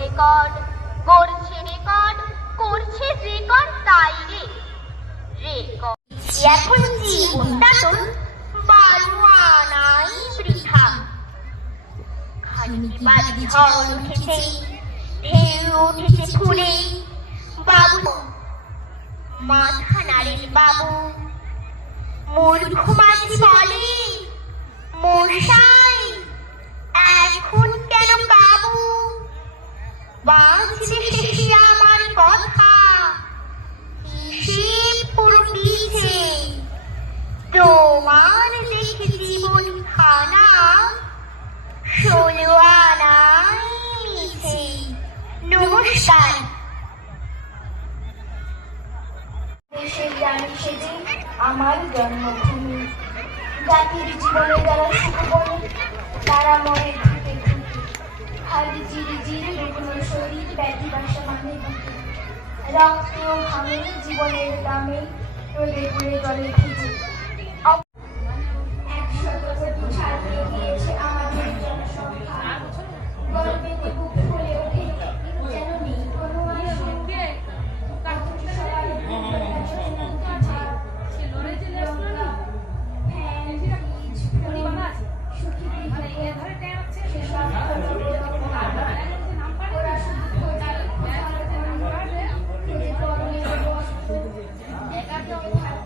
Record করছে record করছে record, তাই রে। রেকর্ড। এখন জীবনটা তোর বারো আনাই বৃথা। খানিক বাদে ঝড় উঠেছে, ঢেউ উঠেছে ফুলে বাবু মাথা নাড়েন বাবু, মূর্খ মাঝি বলে, মশাই। আমার তোমার দেখে জীবন খানা ষোলো নমস্কার। আমার জন্মভূমি। জাতির জীবনে খালি জিরে জিরে বেগুনো শরীর, ব্যাধি বাসা মানে বুকে রক্তে ও ঘামে জীবনের দামে রোদে পড়ে জলে ভিজে